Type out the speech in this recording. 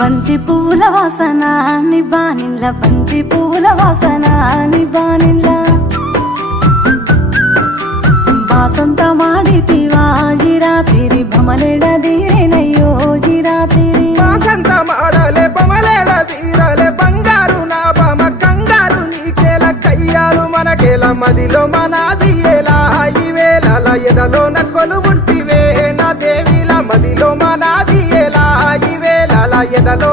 బంతి పూల వాసన నిబానిన్ల బంతి పూల వాసన నిబానిన్ల వాసంత మాడితివా జిరాతిరి భమలెడదీరెనయ్యో జిరాతిరి వాసంత మాడలే బమలేడ తీరలే బంగారు నా బమ కంగారు నీకేల కయ్యాలు మనకేల మదిలో మనాది ఎలా ఈవేళ ఎదలో నా కొలువుంటివే నా దేవిల మదిలో మనాది ఎలా ఈవేళ ఎదలో